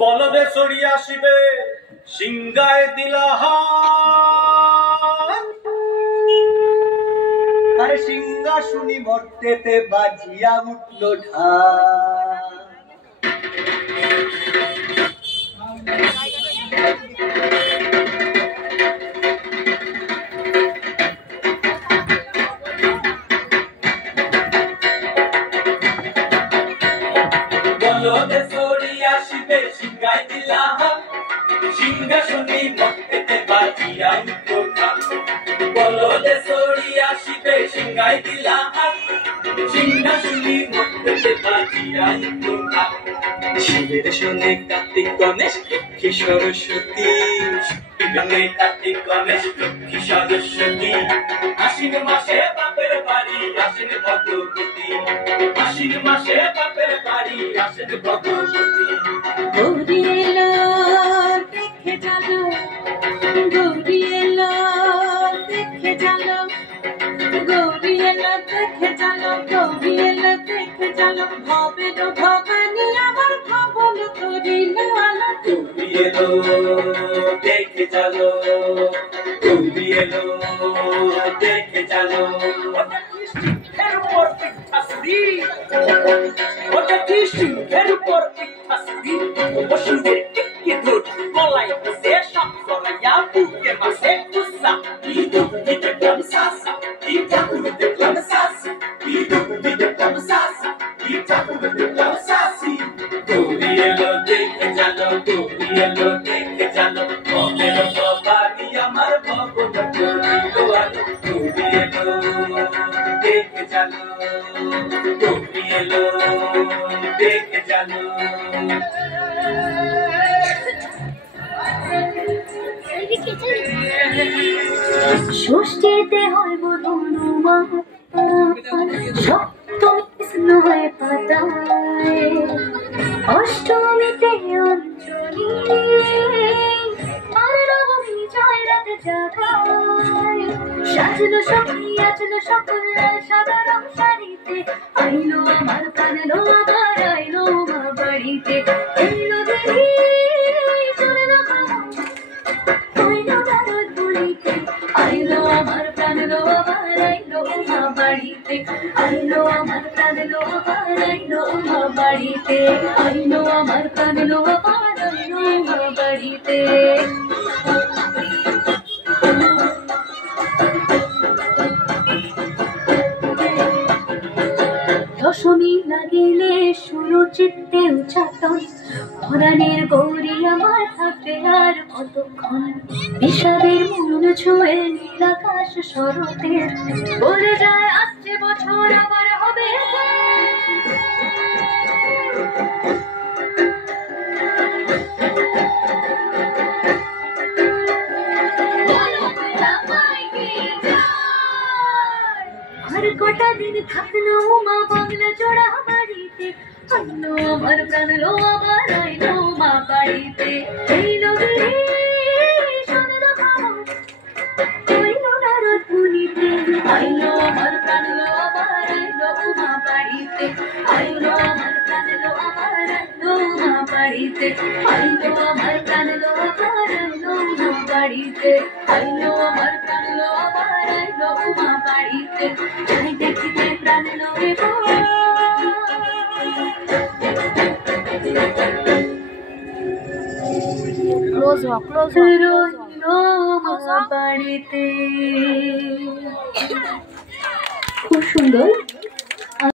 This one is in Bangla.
বলদে চড়িয়া আসিবে সিংগায় দিলা আরে সিংহাসনী মর্তেতে বাজিয়া উঠল ঢাক। বলদে চড়িয়া আসিবে সিংগায় দিলা সিংহাসনী মর্তেতে বাজিয়া উঠল ঢাক। বলদে চড়িয়া আসিবে সিংগায় দিলা সিংহাসনী মর্তেতে বাজিয়া উঠল ঢাক। শিবের সঙ্গে কার্তিক গণেশ লক্ষ্মী সরস্বতী, শিবের কার্তিক গণেশ লক্ষ্মী সরস্বতী। আশ্বিন মাসে বাপের বাড়ি আসেন ভগবতী, আশ্বিন মাসে বাপের বাড়ি আসেন ভগবতী। গৌরী এলো দেখে চলো, গৌরী এলো দেখে চলো, গৌরী এলো দেখে চলো, গৌরী এলো দেখে চলো। ভবের ভবানী আমার খবর করিল আলো। গৌরী এলো দেখে চলো, গৌরী এলো দেখে চলো। সিংহের উপর পিঠাসুরি, ওটা কি সিংহের উপর পিঠাসুরি। পশুদের টিকি দুধ মলাইতেছে সব জড়াইয়া বুকে মাসে কুসা। ইদুক দেখলাম সাসা, ই ঠাকুর দেখলাম সাসি, ইদুক দেখলাম সাসা, ই ঠাকুর দেখলাম সাসি। গৌরী এলো দেখে চলো, গৌরী এলো দেখে চলো। ভবের ভবানী আমার ভবন করিল আলো। গৌরী এলো দেখে চলো, গৌরী এলো দেখে চলো। ষষ্ঠীতে হয় মধুমা, সপ্তমী স্নো হয় পাতায়, অষ্টমীতে অঞ্জলি, আর নবমী জয় রাতে জাগায়। সাজলো সখী আজলো সকল সাদা রং শাড়িতে, আইলো আমার কানলো আবার আইলো মা বাড়িতে। এলো দেবী চলে আইলো আমার প্রাণলো আবার আইলো মা বাড়িতে, আইলো আমার প্রাণলো আবার আইলো মা বাড়িতে, আইলো আমার প্রাণলো আবার আইলো মা বাড়িতে। দশমী লাগিলে সুরচিত্তে উচ্চাটন, পরাণের গৌরী আমার থাকবে আর কতক্ষণ। বিষাদের মন ছুঁয়ে নীল আকাশ শরতের, বলে যায় আসছে বছর আবার হবে। আর কটা দিন থাকলো মা বাংলা জোড়া বাড়িতে, আইলো আমার প্রাণলো আবার আইলো মা বাড়িতে। এইলো গিরি শোনো খবর, কইলো নারদ মুনিতে, আইলো আমার প্রাণলো আবার আইলো মা বাড়িতে, আইলো আমার প্রাণলো আবার আইলো মা বাড়িতে, আইলো আমার প্রাণলো আবার আইলো মা বাড়িতে, আইলো আমার প্রাণলো আবার আইলো মা বাড়িতে। যাই দেখিতে প্রাণলো রে গো, ক্লোজ মা বাড়িতে। খুব সুন্দর।